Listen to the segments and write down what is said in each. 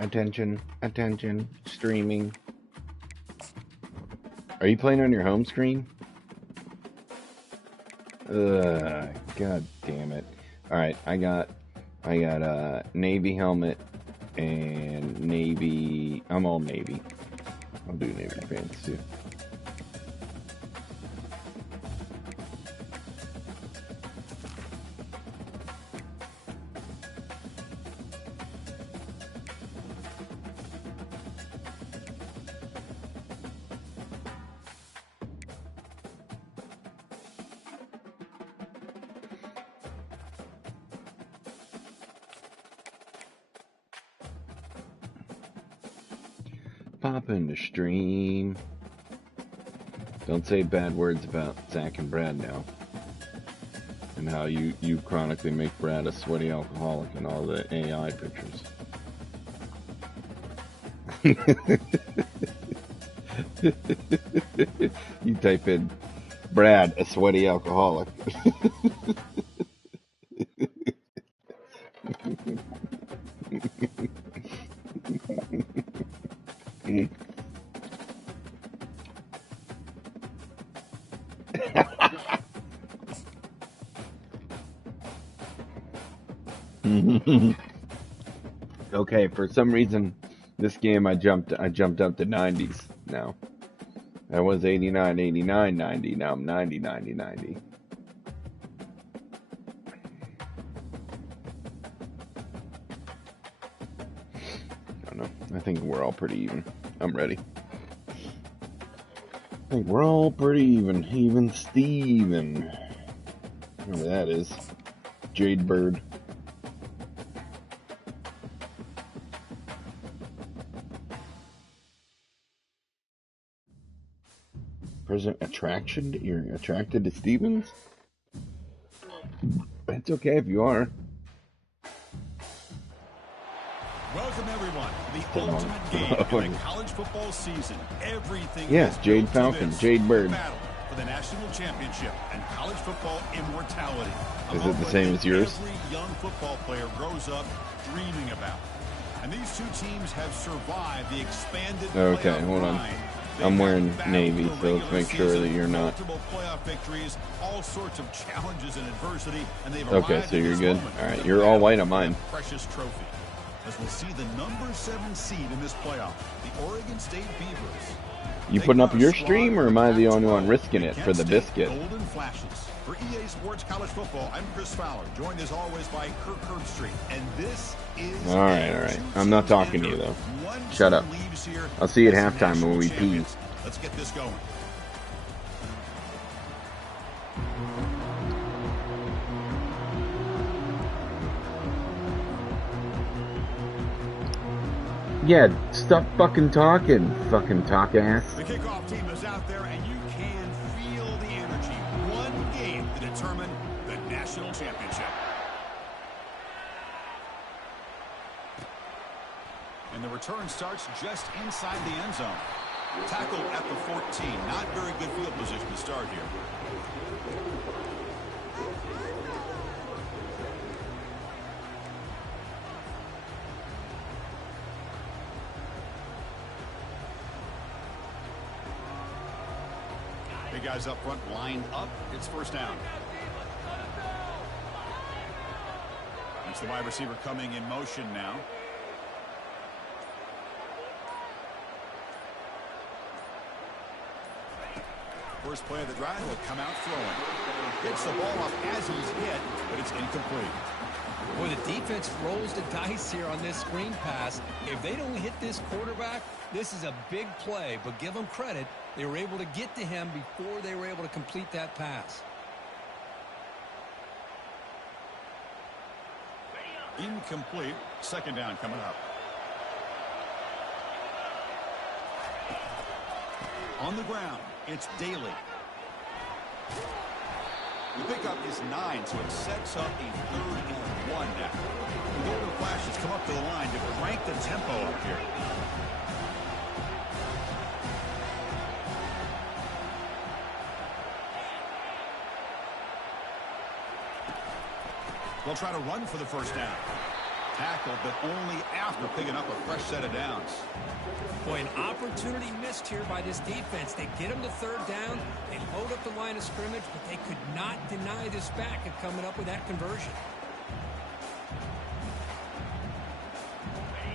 Attention, attention, streaming. Are you playing on your home screen? God damn it. Alright, I got a Navy helmet and Navy. I'm all Navy. I'll do Navy pants too. Pop in the stream. Don't say bad words about Zach and Brad now. And how you chronically make Brad a sweaty alcoholic in all the AI pictures. You type in Brad, a sweaty alcoholic. Okay, for some reason, this game I jumped up to 90s now. I was 89, 89, 90. Now I'm 90, 90, 90. I don't know. I think we're all pretty even. I'm ready. I think we're all pretty even. Even Steven. Whoever that is. Jade Bird. Present attraction? You're attracted to Stevens? It's okay if you are. Welcome everyone to the ultimate game in the college football season. Everything. Yes, Jade Falcon, Jade Bird. Battle for the national championship and college football immortality. Is it the same as yours? Every young football player grows up dreaming about. And these two teams have survived the expanded. Okay, hold on. I'm wearing Navy, so let's make sure that you're not. Playoff victories, all sorts of challenges and adversity, and they've Okay, so you're good. All right, you're all white on mine. Precious trophy. As we'll see the number 7 seed in this playoff, the Oregon State Beavers. You putting up your stream, or am I the only one risking it for the biscuit? Golden flashes. For EA Sports College Football, I'm Chris Fowler, joined as always by Kirk Herbstreit, and this is. All right. I'm not talking to you though. Shut up. I'll see you at halftime when we pee. Let's get this going. Yeah, stop fucking talking, fucking talk ass. The kickoff team is out there, and you can feel the energy. One game to determine the national championship. And the return starts just inside the end zone. Tackled at the 14. Not very good field position to start here. Big guys up front lined up. It's first down. That's the wide receiver coming in motion now. First play of the drive will come out throwing. Gets the ball up as he's hit, but it's incomplete. Boy, the defense rolls the dice here on this screen pass. If they don't hit this quarterback, this is a big play, but give them credit. They were able to get to him before they were able to complete that pass. Incomplete. Second down coming up. On the ground, it's Daly. The pickup is 9, so it sets up a 3rd and 1 now. The Golden Flashes come up to the line to crank the tempo up here. They'll try to run for the first down. tackle, but only after picking up a fresh set of downs. Boy, an opportunity missed here by this defense. They get them to third down. They load up the line of scrimmage, but they could not deny this back of coming up with that conversion.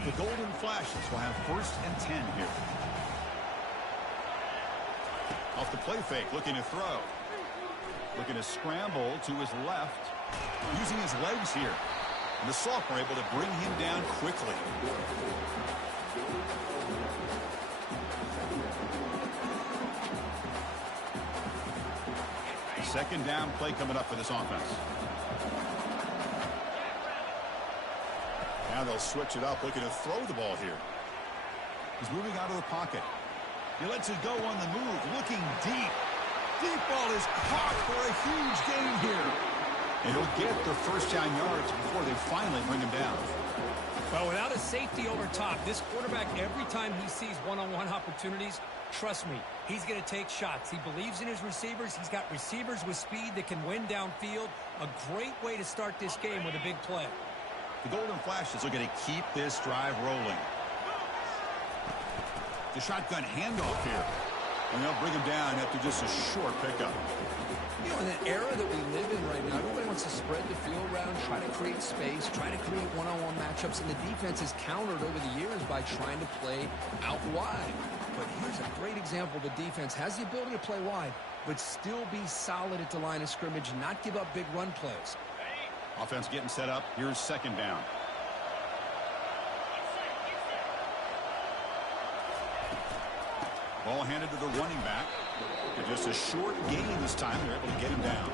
The Golden Flashes will have 1st and 10 here. Off the play fake, looking to throw. Looking to scramble to his left. Using his legs here. And the sophomore able to bring him down quickly. Second down play coming up for this offense. Now they'll switch it up, looking to throw the ball here. He's moving out of the pocket. He lets it go on the move, looking deep. Deep ball is caught for a huge gain here. And he'll get the first down yards before they finally bring him down. Well, without a safety over top, this quarterback, every time he sees one-on-one opportunities, trust me, he's going to take shots. He believes in his receivers. He's got receivers with speed that can win downfield. A great way to start this game with a big play. The Golden Flashes are going to keep this drive rolling. The shotgun handoff here. And they'll bring him down after just a short pickup. You know, in the era that we live in right now, everybody wants to spread the field around, try to create space, try to create one-on-one matchups, and the defense has countered over the years by trying to play out wide. But here's a great example. The defense has the ability to play wide, but still be solid at the line of scrimmage, not give up big run plays. Offense getting set up. Here's second down. Ball handed to the running back. And just a short gain this time. They're able to get him down.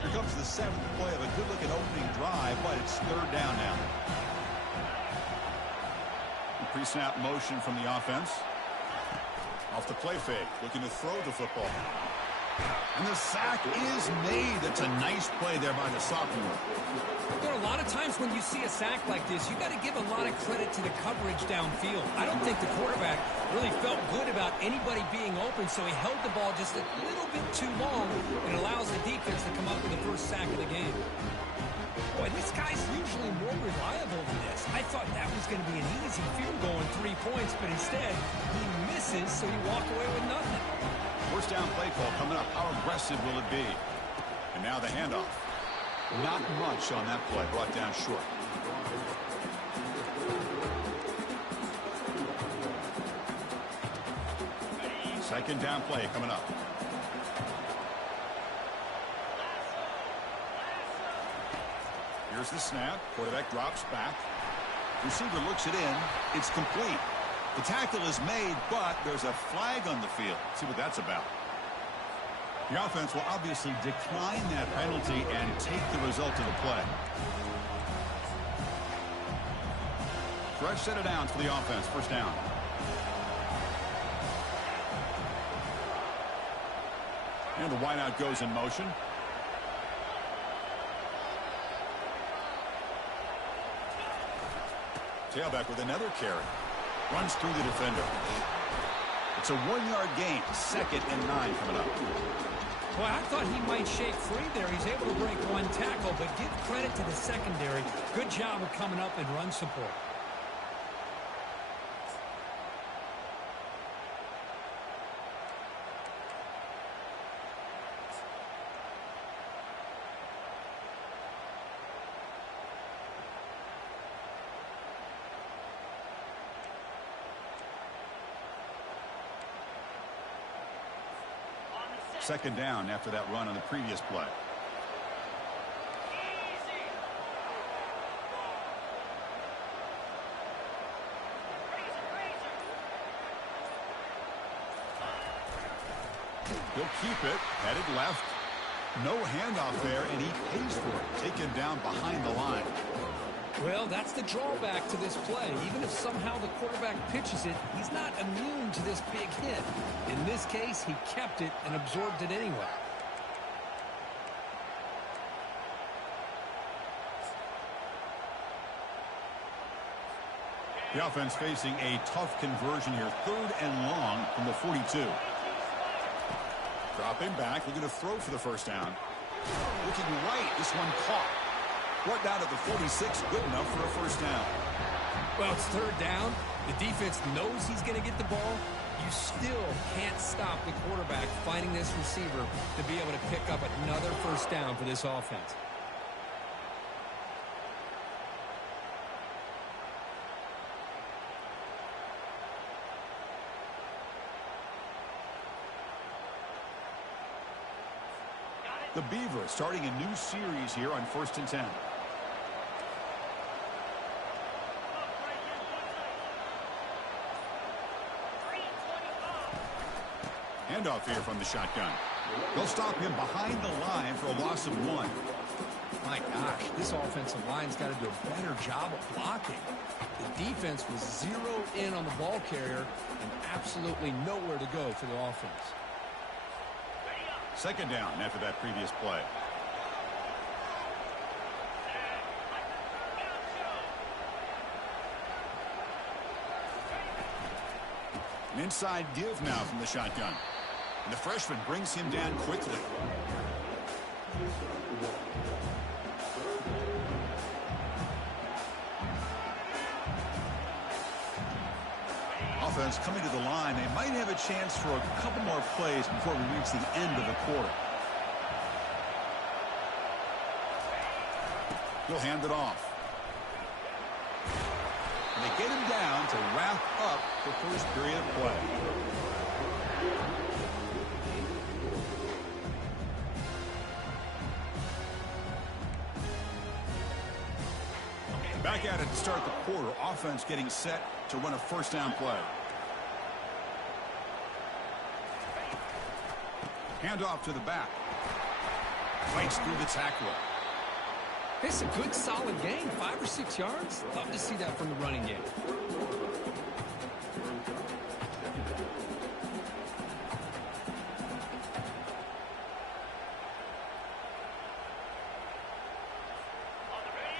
Here comes the 7th play of a good-looking opening drive, but it's third down now. Pre-snap motion from the offense. Off the play fake, looking to throw the football. And the sack is made. That's a nice play there by the sophomore. You know, a lot of times when you see a sack like this, you got to give a lot of credit to the coverage downfield. I don't think the quarterback really felt good about anybody being open, so he held the ball just a little bit too long and allows the defense to come up with the first sack of the game. Boy, this guy's usually more reliable than this. I thought that was going to be an easy field goal and 3 points, but instead he misses, so he walked away with nothing. First down play call coming up. How aggressive will it be? And now the handoff. Not much on that play. Brought down short. Second down play coming up. Here's the snap. Quarterback drops back. Receiver looks it in. It's complete. The tackle is made, but there's a flag on the field. Let's see what that's about. The offense will obviously decline that penalty and take the result of the play. Fresh set of downs for the offense. First down. And the wideout goes in motion. Tailback with another carry. Runs through the defender. It's a 1-yard gain. 2nd and 9 coming up. Boy, I thought he might shake free there. He's able to break one tackle, but give credit to the secondary. Good job of coming up and run support. Second down after that run on the previous play. He'll keep it, headed left. No handoff there, and he pays for it. Taken down behind the line. Well, that's the drawback to this play. Even if somehow the quarterback pitches it, he's not immune to this big hit. In this case, he kept it and absorbed it anyway. The offense facing a tough conversion here. 3rd and long from the 42. Dropping back, looking to throw for the first down. Looking right, this one caught. Brought down at the 46, good enough for a first down. Well, it's 3rd down. The defense knows he's going to get the ball. You still can't stop the quarterback finding this receiver to be able to pick up another first down for this offense. The Beavers starting a new series here on 1st and 10. Handoff here from the shotgun. They'll stop him behind the line for a loss of 1. My gosh, this offensive line's got to do a better job of blocking. The defense was zeroed in on the ball carrier and absolutely nowhere to go for the offense. 2nd down after that previous play. An inside give now from the shotgun. And the freshman brings him down quickly. Offense coming to the line. They might have a chance for a couple more plays before we reach the end of the quarter. He'll hand it off. And they get him down to wrap up the first period of play. Back at it to start the quarter. Offense getting set to run a first down play. Handoff to the back. Fights through the tackler. It's a good, solid gain. 5 or 6 yards. Love to see that from the running game.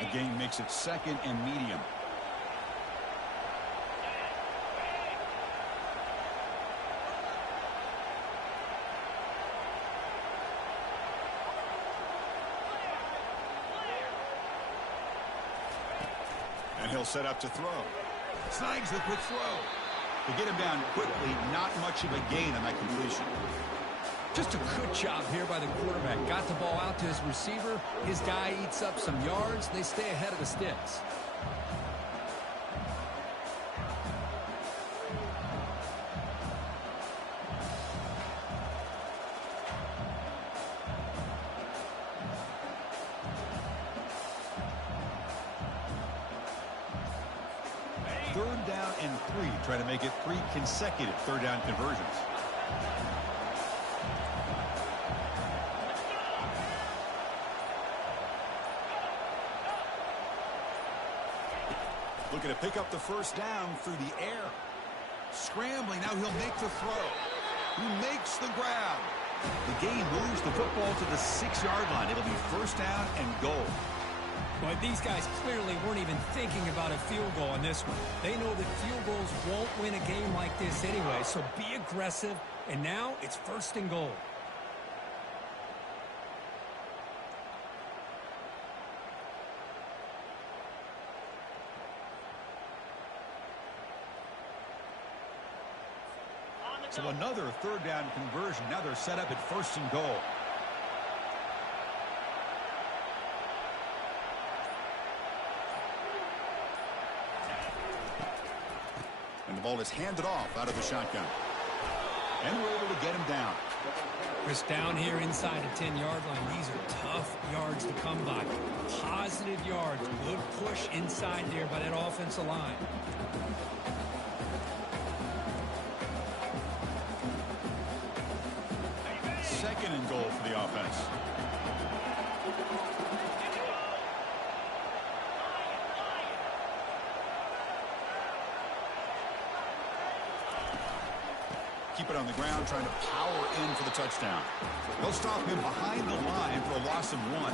The gain makes it 2nd and medium. And he'll set up to throw. Snags the quick throw. To get him down quickly, not much of a gain on that completion. Just a good job here by the quarterback. Got the ball out to his receiver. His guy eats up some yards. They stay ahead of the sticks. Third down and 3. Try to make it 3 consecutive third down conversions. Looking to pick up the first down through the air. Scrambling. Now he'll make the throw. He makes the grab. The game moves the football to the 6-yard line. It'll be first down and goal. But these guys clearly weren't even thinking about a field goal on this one. They know that field goals won't win a game like this anyway, so be aggressive. And now it's 1st and goal. So another third down conversion. Now they're set up at 1st and goal. And the ball is handed off out of the shotgun. And we're able to get him down. Chris, down here inside the 10-yard line. These are tough yards to come by. Positive yards. Good push inside there by that offensive line. Second and goal for the offense. Keep it on the ground, trying to power in for the touchdown. They'll stop him behind the line for a loss of 1.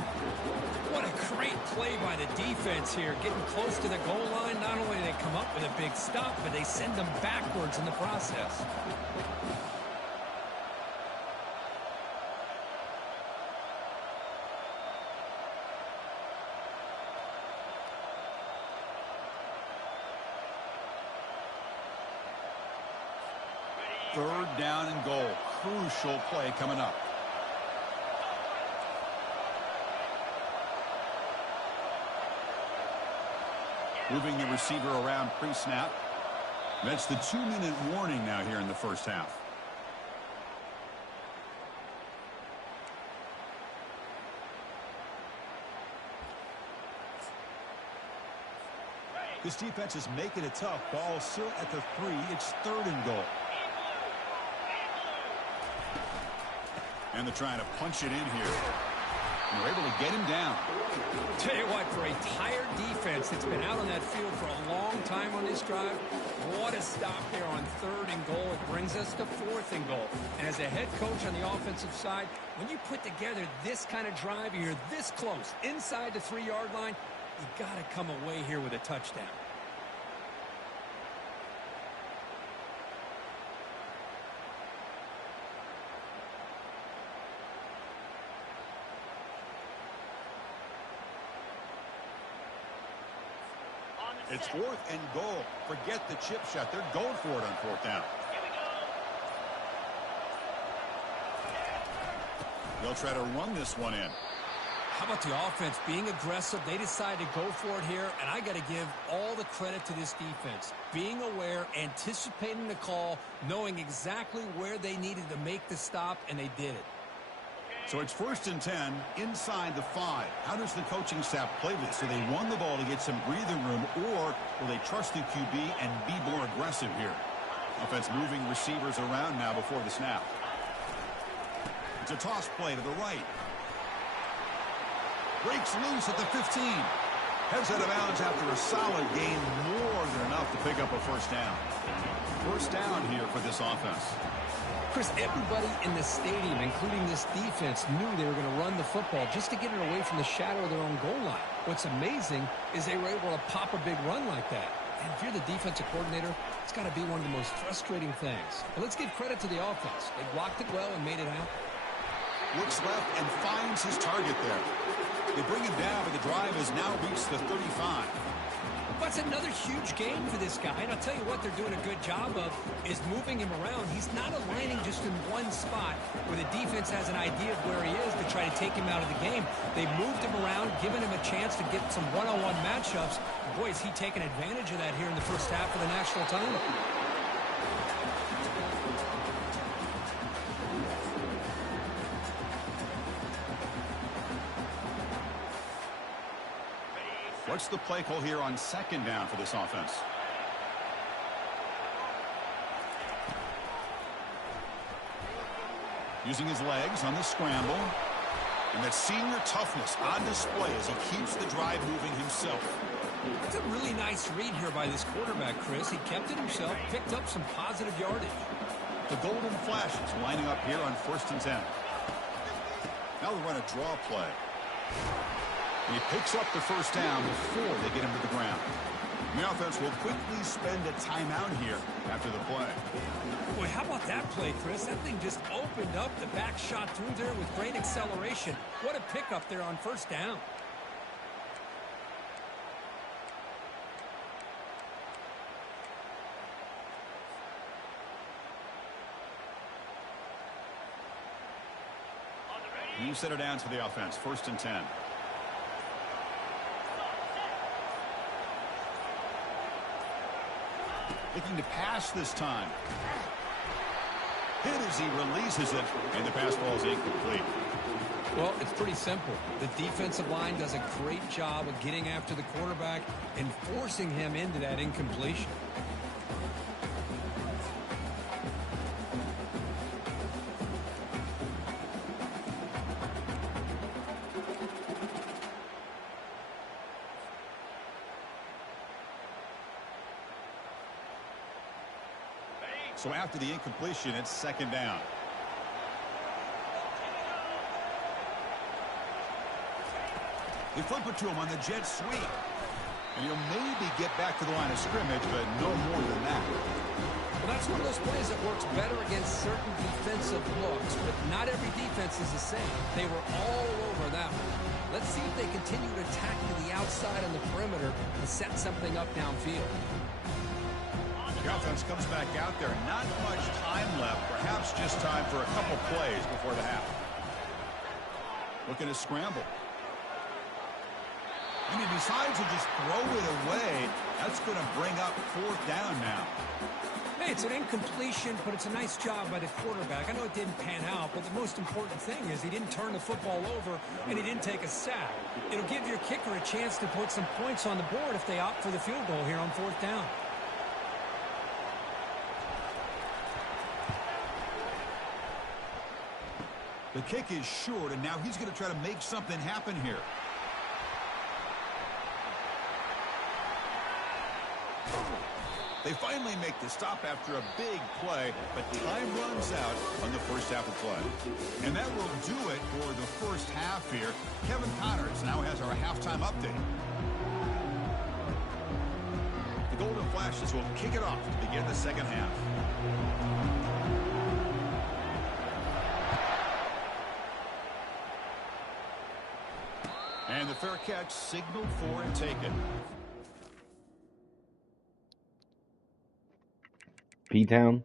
What a great play by the defense here. Getting close to the goal line, not only do they come up with a big stop, but they send them backwards in the process. Third down and goal. Crucial play coming up. Moving the receiver around pre-snap. That's the 2-minute warning now here in the first half. This defense is making it tough. Ball still at the 3. It's 3rd and goal. And they're trying to punch it in here. And they're able to get him down. Tell you what, for a tired defense that's been out on that field for a long time on this drive, what a stop here on 3rd and goal. It brings us to 4th and goal. And as a head coach on the offensive side, when you put together this kind of drive, you're this close, inside the 3-yard line, you got to come away here with a touchdown. It's 4th and goal. Forget the chip shot. They're going for it on 4th down. They'll try to run this one in. How about the offense being aggressive? They decided to go for it here, and I got to give all the credit to this defense. Being aware, anticipating the call, knowing exactly where they needed to make the stop, and they did it. So it's 1st and 10 inside the 5. How does the coaching staff play this? Do they run the ball to get some breathing room, or will they trust the QB and be more aggressive here? Offense moving receivers around now before the snap. It's a toss play to the right. Breaks loose at the 15. Heads out of bounds after a solid gain, more than enough to pick up a 1st down. 1st down here for this offense. Chris, everybody in the stadium, including this defense, knew they were going to run the football just to get it away from the shadow of their own goal line. What's amazing is they were able to pop a big run like that. And if you're the defensive coordinator, it's got to be one of the most frustrating things. But let's give credit to the offense. They blocked it well and made it out. Looks left and finds his target there. They bring him down, but the drive has now reached the 35. That's another huge game for this guy. And I'll tell you what they're doing a good job of is moving him around. He's not aligning just in one spot where the defense has an idea of where he is to try to take him out of the game. They moved him around, giving him a chance to get some one-on-one matchups. Boy, is he taking advantage of that here in the first half of the national title. What's the play call here on 2nd down for this offense? Using his legs on the scramble. And that senior toughness on display as he keeps the drive moving himself. That's a really nice read here by this quarterback, Chris. He kept it himself, picked up some positive yardage. The golden flashes lining up here on 1st and 10. Now we run a draw play. And he picks up the 1st down before they get him to the ground. The offense will quickly spend a timeout here after the play. Boy, how about that play, Chris? That thing just opened up. The back shot through there with great acceleration. What a pickup there on 1st down. New set of downs for the offense. 1st and 10. Looking to pass this time. Hit as he releases it, and the pass ball is incomplete. Well, it's pretty simple. The defensive line does a great job of getting after the quarterback and forcing him into that incompletion. So after the incompletion, it's second down. They flip it to him on the jet sweep. And he'll maybe get back to the line of scrimmage, but no more than that. Well, that's one of those plays that works better against certain defensive looks, but not every defense is the same. They were all over that one. Let's see if they continue to attack to the outside on the perimeter and set something up downfield. The offense comes back out there. Not much time left. Perhaps just time for a couple plays before the half. Looking to scramble. And he decides to just throw it away. That's going to bring up fourth down now. Hey, it's an incompletion, but it's a nice job by the quarterback. I know it didn't pan out, but the most important thing is he didn't turn the football over and he didn't take a sack. It'll give your kicker a chance to put some points on the board if they opt for the field goal here on fourth down. The kick is short, and now he's going to try to make something happen here. They finally make the stop after a big play, but time runs out on the first half of play. And that will do it for the first half here. Kevin Connors now has our halftime update. The Golden Flashes will kick it off to begin the second half. And the fair catch signaled for and taken. P-Town?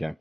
Okay.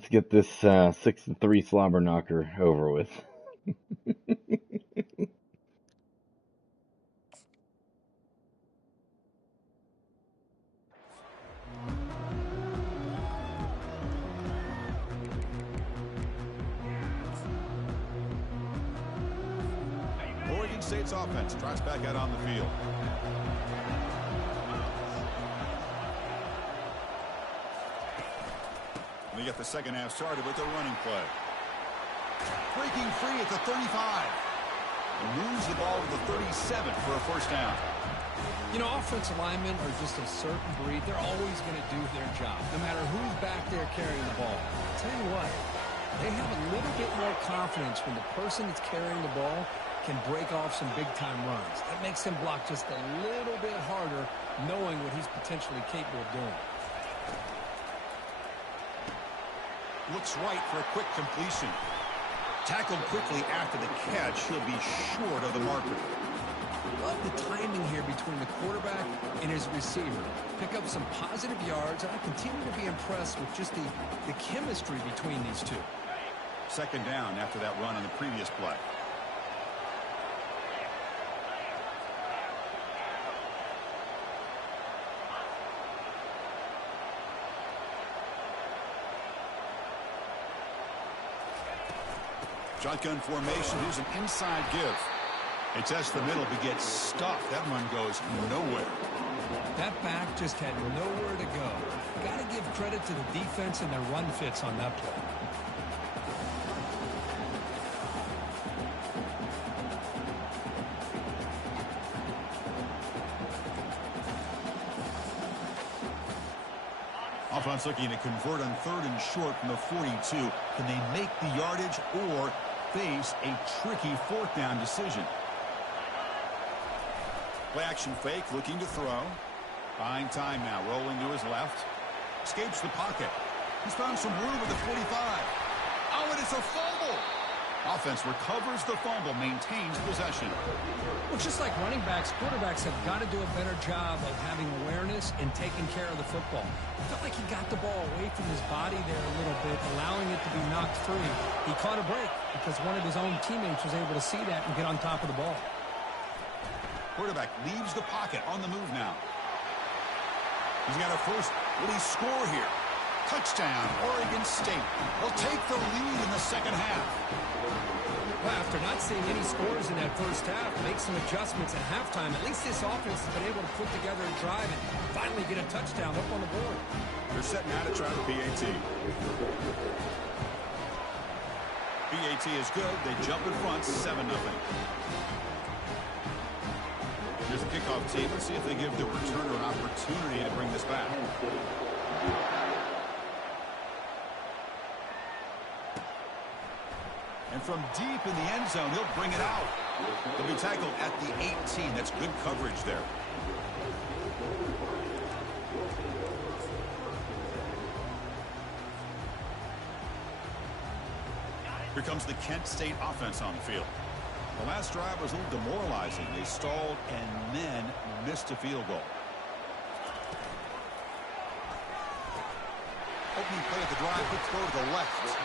let's get this 6-3 slobber knocker over with. Oregon State's offense drives back out on the field. They get the second half started with a running play. Breaking free at the 35. And moves the ball to the 37 for a first down. You know, offensive linemen are just a certain breed. They're always going to do their job, no matter who's back there carrying the ball. I'll tell you what, they have a little bit more confidence when the person that's carrying the ball can break off some big-time runs. That makes him block just a little bit harder, knowing what he's potentially capable of doing. Looks right for a quick completion. Tackled quickly after the catch. He'll be short of the marker. Love the timing here between the quarterback and his receiver. Pick up some positive yards, and I continue to be impressed with just the chemistry between these two. Second down after that run on the previous play. Shotgun formation. Here's an inside give. It tests the middle but gets stuffed. That run goes nowhere. That back just had nowhere to go. Got to give credit to the defense and their run fits on that play. Offense looking to convert on 3rd and short from the 42. Can they make the yardage or face a tricky 4th down decision? Play action fake, looking to throw. Buying time now, rolling to his left. Escapes the pocket. He's found some room at the 45. Oh, and it's a fumble. Offense recovers the fumble, maintains possession. Well, just like running backs, quarterbacks have got to do a better job of having awareness and taking care of the football. I felt like he got the ball away from his body there a little bit, allowing it to be knocked free. He caught a break because one of his own teammates was able to see that and get on top of the ball. Quarterback leaves the pocket on the move now. He's got a first. Will he score here? Touchdown, Oregon State. They'll take the lead in the second half. Well, after not seeing any scores in that first half, make some adjustments at halftime. At least this offense has been able to put together a drive and finally get a touchdown up on the board. They're setting out to try the PAT. PAT is good. They jump in front, 7-0. Here's the kickoff team. Let's see if they give the returner an opportunity to bring this back. And from deep in the end zone, he'll bring it out. He'll be tackled at the 18. That's good coverage there. Here comes the Kent State offense on the field. The last drive was a little demoralizing. They stalled and then missed a field goal. Opening play of the drive, quick throw to the left.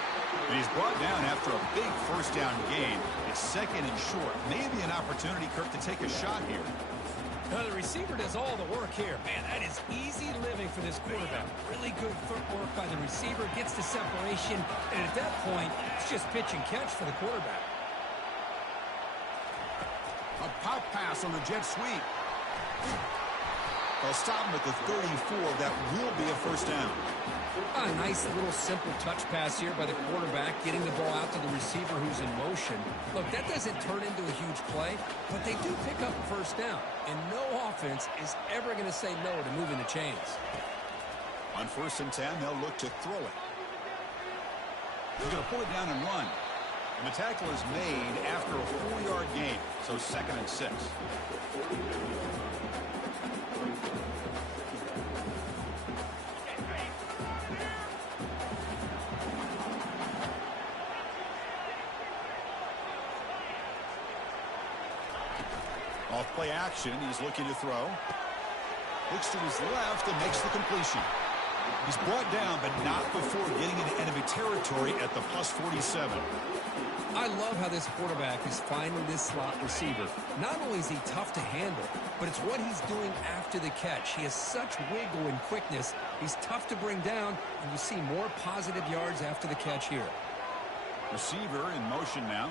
And he's brought down after a big first down gain. It's 2nd and short. Maybe an opportunity, Kirk, to take a shot here. The receiver does all the work here. Man, that is easy living for this quarterback. Really good footwork by the receiver. Gets the separation. And at that point, it's just pitch and catch for the quarterback. A pop pass on the jet sweep. They'll stop him at the 34. That will be a first down. A nice little simple touch pass here by the quarterback, getting the ball out to the receiver who's in motion. Look, that doesn't turn into a huge play, but they do pick up a first down. And no offense is ever going to say no to moving the chains. On 1st and 10, they'll look to throw it. He's going to pull it down and run. And the tackle is made after a 4-yard gain, so 2nd and 6. Off play action, he's looking to throw. Looks to his left and makes the completion. He's brought down, but not before getting into enemy territory at the plus 47. I love how this quarterback is finding this slot receiver. Not only is he tough to handle, but it's what he's doing after the catch. He has such wiggle and quickness. He's tough to bring down, and you see more positive yards after the catch here. Receiver in motion now.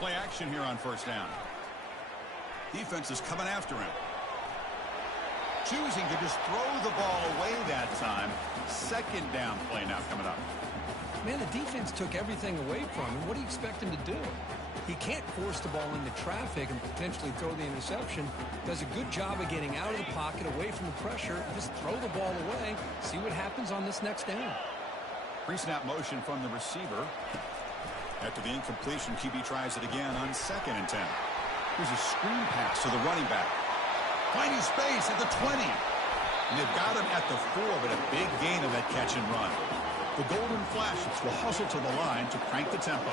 Play action here on first down. Defense is coming after him. Choosing to just throw the ball away that time. Second down play now coming up. Man, the defense took everything away from him. What do you expect him to do? He can't force the ball into traffic and potentially throw the interception. Does a good job of getting out of the pocket, away from the pressure. Just throw the ball away. See what happens on this next down. Pre-snap motion from the receiver. After the incompletion, QB tries it again on 2nd and 10. Here's a screen pass to the running back. Finding space at the 20. And they've got him at the 4, but a big gain on that catch and run. The Golden Flashes will hustle to the line to crank the tempo.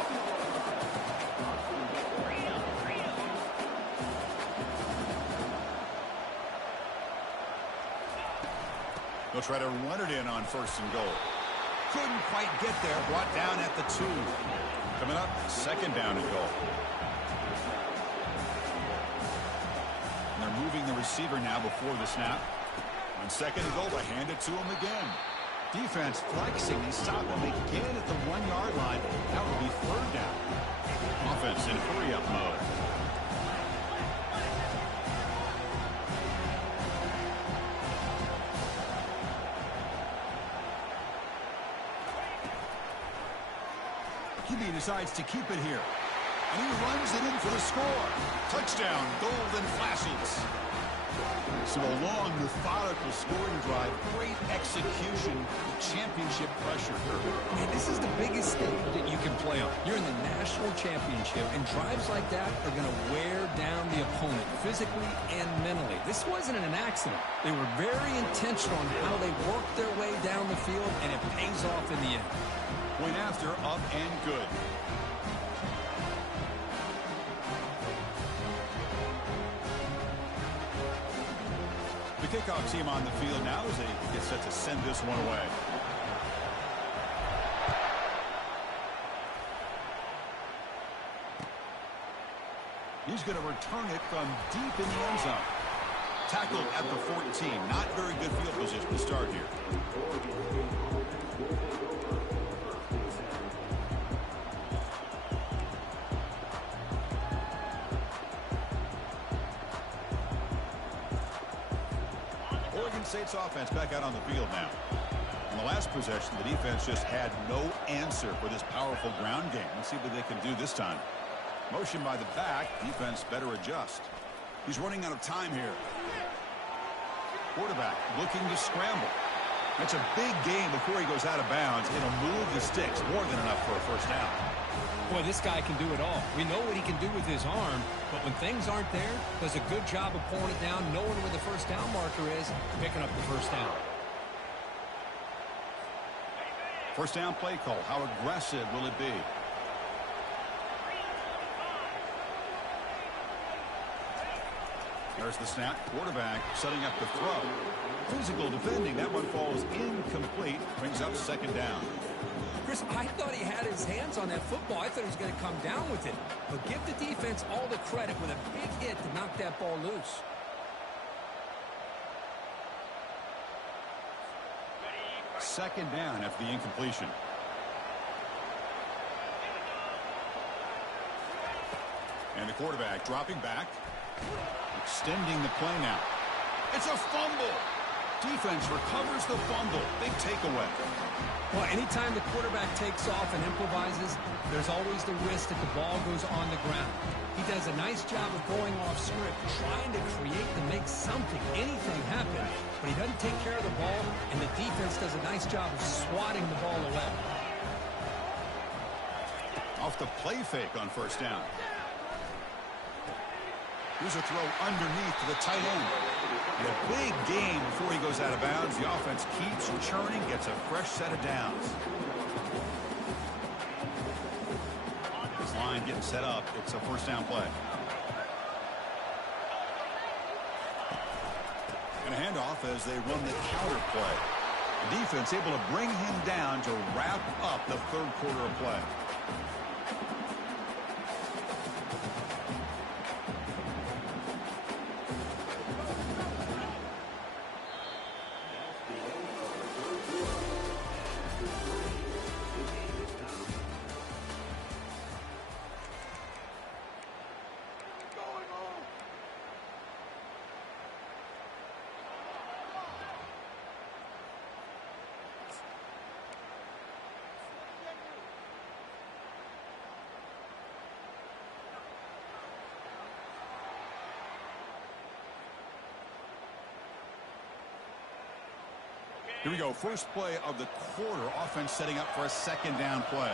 They'll try to run it in on 1st and goal. Couldn't quite get there. Brought down at the 2. Coming up, 2nd down and goal. And they're moving the receiver now before the snap. On 2nd and goal, they hand it to him again. Defense flexing. They stop him again at the 1-yard line. That will be 3rd down. Offense in hurry-up mode. QB decides to keep it here. And he runs it in for the score. Touchdown, Golden Flashes. So a long, methodical scoring drive. Great execution. Championship pressure. Man, this is the biggest thing that you can play on. You're in the national championship, and drives like that are going to wear down the opponent physically and mentally. This wasn't an accident. They were very intentional on how they worked their way down the field, and it pays off in the end. Point after, up and good. The kickoff team on the field now as they get set to send this one away. He's going to return it from deep in the end zone. Tackled at the 14. Not very good field position to start here. State's offense back out on the field now. In the last possession, the defense just had no answer for this powerful ground game. Let's see what they can do this time. Motion by the back. Defense better adjust. He's running out of time here. Quarterback looking to scramble. That's a big gain before he goes out of bounds. It'll move the sticks. More than enough for a first down. Boy, this guy can do it all. We know what he can do with his arm, but when things aren't there, does a good job of pulling it down, knowing where the first down marker is, picking up the first down. First down play call. How aggressive will it be? There's the snap. Quarterback setting up the throw. Physical defending. That one falls incomplete. Brings up 2nd down. Chris, I thought he had his hands on that football. I thought he was going to come down with it. But give the defense all the credit with a big hit to knock that ball loose. Second down after the incompletion. And the quarterback dropping back. Extending the play now. It's a fumble. Defense recovers the fumble. Big takeaway. Well, anytime the quarterback takes off and improvises, there's always the risk that the ball goes on the ground. He does a nice job of going off script, trying to create to make something, anything happen, but he doesn't take care of the ball, and the defense does a nice job of swatting the ball away. Off the play fake on first down. Here's a throw underneath to the tight end. And a big gain before he goes out of bounds. The offense keeps churning, gets a fresh set of downs. line getting set up. It's a first down play. And a handoff as they run the counter play. The defense able to bring him down to wrap up the third quarter of play. Here we go. First play of the quarter. Offense setting up for a second down play.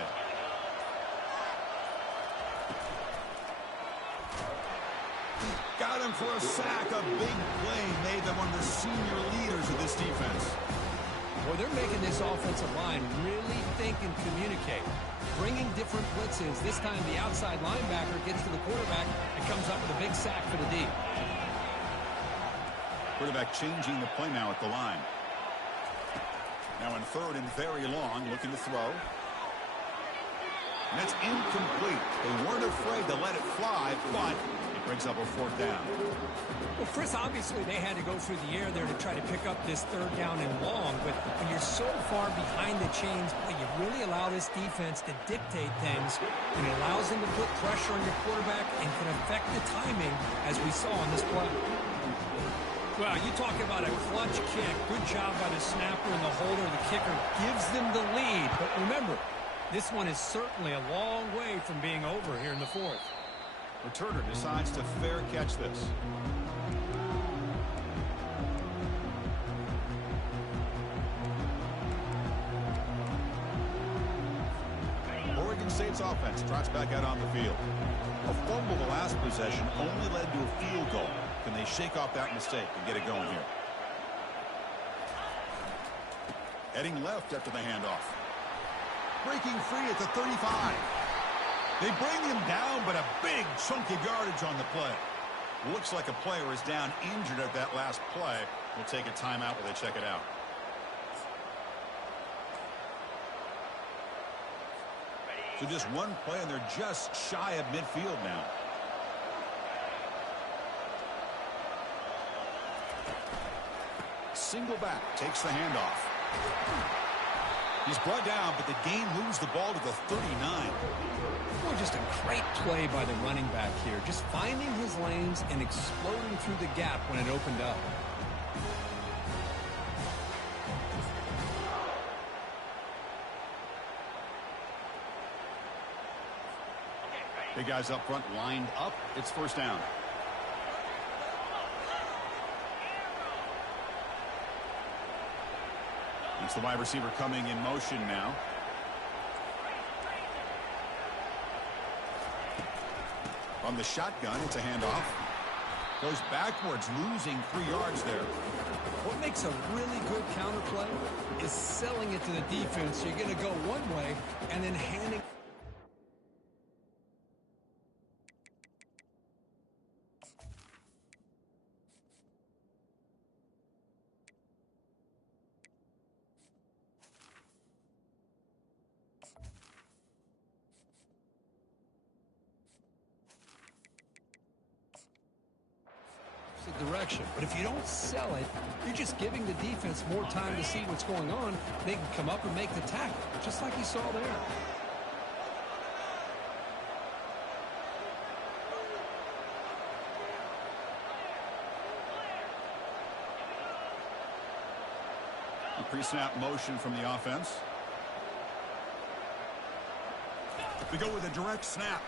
Got him for a sack. A big play made them one of the senior leaders of this defense. Well, they're making this offensive line really think and communicate. Bringing different blitzes. This time the outside linebacker gets to the quarterback and comes up with a big sack for the D. Quarterback changing the play now at the line. Now in third and very long, looking to throw. And that's incomplete. They weren't afraid to let it fly, but it brings up a fourth down. Well, Chris, obviously they had to go through the air there to try to pick up this third down and long, but when you're so far behind the chains, boy, you really allow this defense to dictate things, and it allows them to put pressure on your quarterback and can affect the timing, as we saw on this play. Well, you talk about a clutch kick. Good job by the snapper and the holder. The kicker gives them the lead. But remember, this one is certainly a long way from being over here in the fourth. Returner decides to fair catch this. Oregon State's offense trots back out on the field. A fumble the last possession only led to a field goal. Can they shake off that mistake and get it going here? Heading left after the handoff. Breaking free at the 35. They bring him down, but a big chunk of yardage on the play. Looks like a player is down injured at that last play. We'll take a timeout while they check it out. So just one play, and they're just shy of midfield now. Single back, takes the handoff. He's brought down, but the game moves the ball to the 39. Boy, just a great play by the running back here. Just finding his lanes and exploding through the gap when it opened up. Big guys up front lined up. It's first down. It's the wide receiver coming in motion now. From the shotgun, it's a handoff. Goes backwards, losing 3 yards there. What makes a really good counter play is selling it to the defense. So you're going to go one way and then handing. Direction. But if you don't sell it, you're just giving the defense more time to see what's going on. They can come up and make the tackle, just like you saw there. Pre-snap motion from the offense. We go with a direct snap.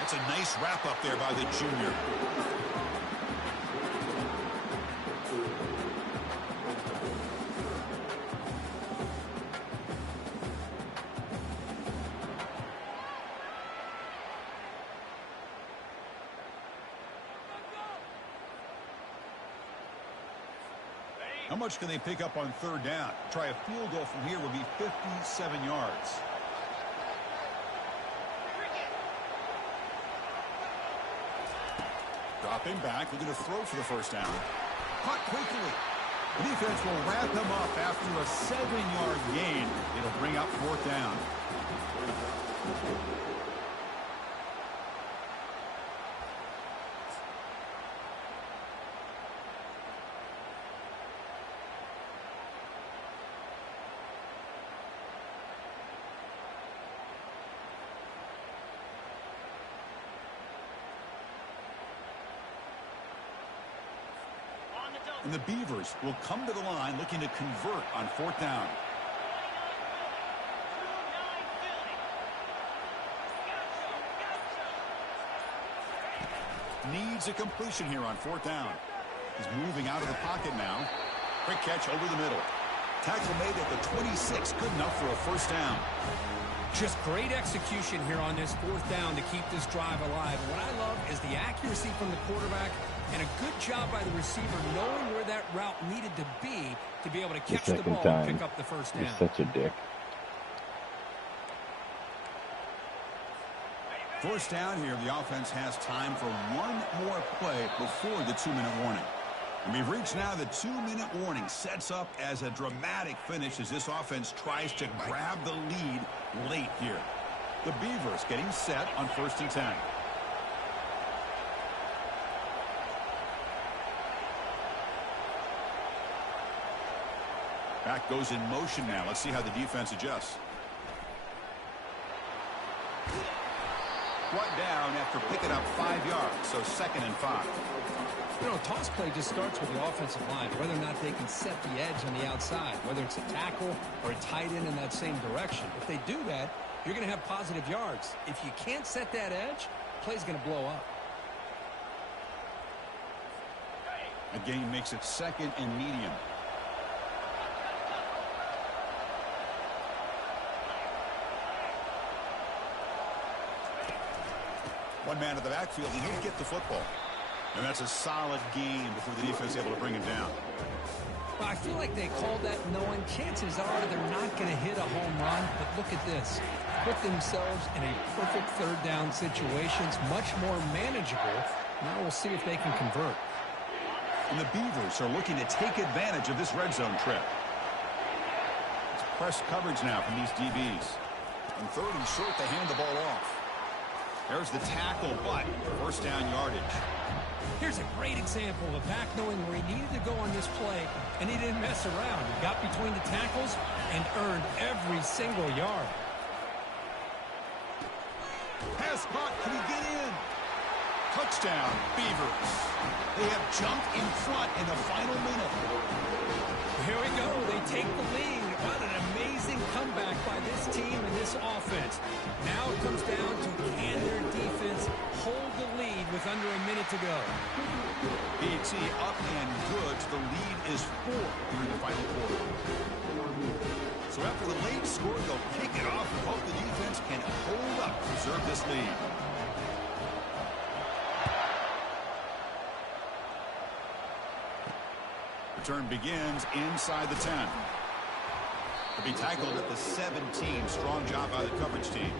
That's a nice wrap up there by the junior. How much can they pick up on third down? Try a field goal from here would be 57 yards. Stepping back, looking to throw for the first down. Caught quickly. The defense will wrap him up after a 7-yard gain. It'll bring up fourth down. And the Beavers will come to the line looking to convert on fourth down. Needs a completion here on fourth down. He's moving out of the pocket now. Quick catch over the middle. Tackle made at the 26. Good enough for a first down. Just great execution here on this fourth down to keep this drive alive. What I love is the accuracy from the quarterback and a good job by the receiver knowing where that route needed to be able to catch the ball and pick up the first down. You're such a dick. First down here, the offense has time for one more play before the 2-minute warning. And we've reached now the 2-minute warning. Sets up as a dramatic finish as this offense tries to grab the lead late here. The Beavers getting set on 1st and 10. Back goes in motion now. Let's see how the defense adjusts. Brought down after picking up 5 yards, so 2nd and 5. You know, toss play just starts with the offensive line, whether or not they can set the edge on the outside, whether it's a tackle or a tight end in that same direction. If they do that, you're going to have positive yards. If you can't set that edge, play's going to blow up. A gain makes it 2nd and medium. One man at the backfield, and he'll get the football. And that's a solid gain before the defense is able to bring him down. Well, I feel like they called that knowing chances are they're not going to hit a home run. But look at this. Put themselves in a perfect third down situation. It's much more manageable. Now we'll see if they can convert. And the Beavers are looking to take advantage of this red zone trip. It's press coverage now from these DBs. And 3rd and short, they hand the ball off. There's the tackle, but first down yardage. Here's a great example of a back knowing where he needed to go on this play, and he didn't mess around. He got between the tackles and earned every single yard. Pass caught. Can he get in? Touchdown, Beavers. They have jumped in front in the final minute. Here we go. They take the lead. What an amazing comeback by this team and this offense. Now it comes down to can their defense hold the lead with under a minute to go. BT up and good. The lead is 4 during the final quarter. So after the late score, they'll kick it off and hope the defense can hold up, preserve this lead. Return begins inside the 10. To be tackled at the 17. Strong job by the coverage team.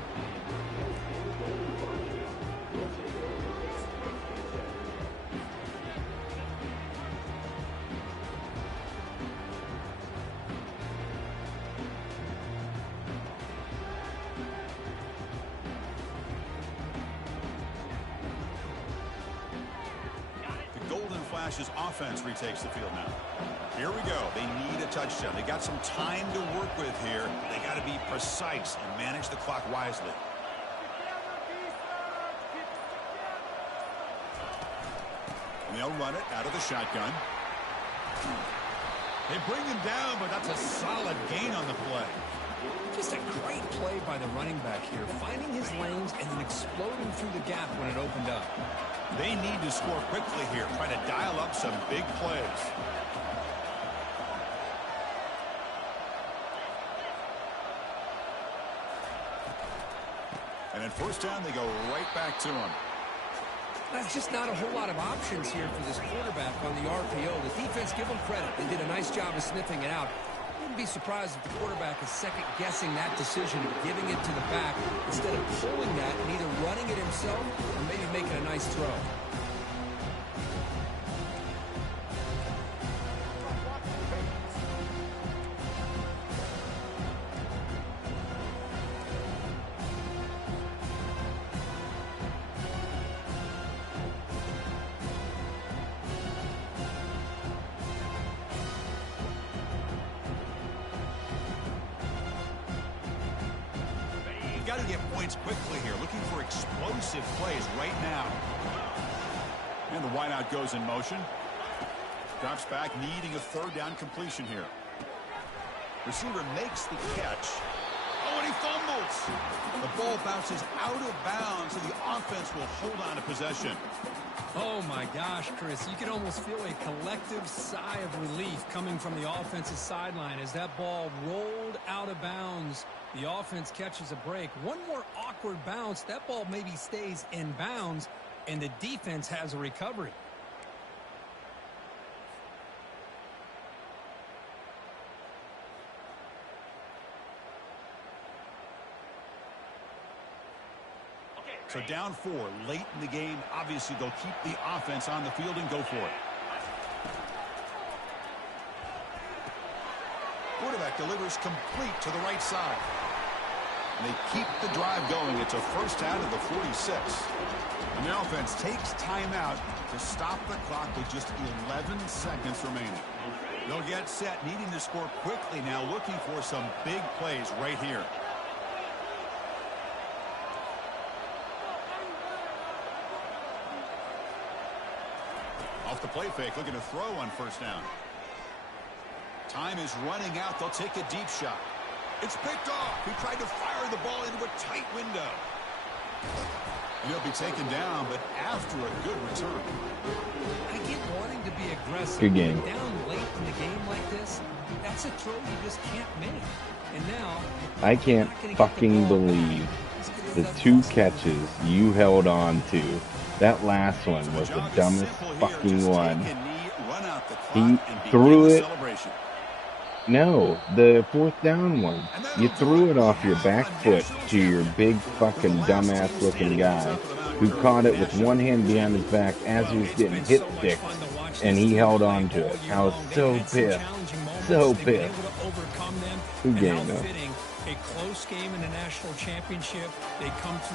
The Golden Flash's offense retakes the field now. Here we go. They need a touchdown. They got some time to work with here. They got to be precise and manage the clock wisely. And they'll run it out of the shotgun. They bring him down, but that's a solid gain on the play. Just a great play by the running back here, finding his lanes and then exploding through the gap when it opened up. They need to score quickly here, try to dial up some big plays. And at first down, they go right back to him. That's just not a whole lot of options here for this quarterback on the RPO. The defense, give them credit. They did a nice job of sniffing it out. Wouldn't be surprised if the quarterback is second-guessing that decision of giving it to the back instead of pulling that and either running it himself or maybe making a nice throw. got to get points quickly here. Looking for explosive plays right now. And the wideout goes in motion. Drops back, needing a third down completion here. Receiver makes the catch. Oh, and he fumbles. The ball bounces out of bounds, and the offense will hold on to possession. Oh, my gosh, Chris. You can almost feel a collective sigh of relief coming from the offensive sideline as that ball rolled out of bounds. The offense catches a break. One more awkward bounce. That ball maybe stays in bounds, and the defense has a recovery. So down 4 late in the game. Obviously, they'll keep the offense on the field and go for it. Quarterback delivers complete to the right side. And they keep the drive going. It's a first out of the 46. And the offense takes timeout to stop the clock with just 11 seconds remaining. They'll get set, needing to score quickly now, looking for some big plays right here. Off the play fake, looking to throw on first down. Time is running out. They'll take a deep shot. It's picked off. He tried to fire the ball into a tight window. And he'll be taken down, but after a good return. I get wanting to be aggressive. Good game. Down late in the game like this, that's a throw you just can't make. And now, I can't fucking believe the 2 catches you held on to. That last one was the dumbest fucking one. He threw it. No, the 4th down one. You threw it off your back foot to your big fucking dumbass looking guy who caught it with one hand behind his back as he was getting hit sticks, and he held on to it. I was so pissed. So pissed. Good game, though. A close game in the national championship. They come through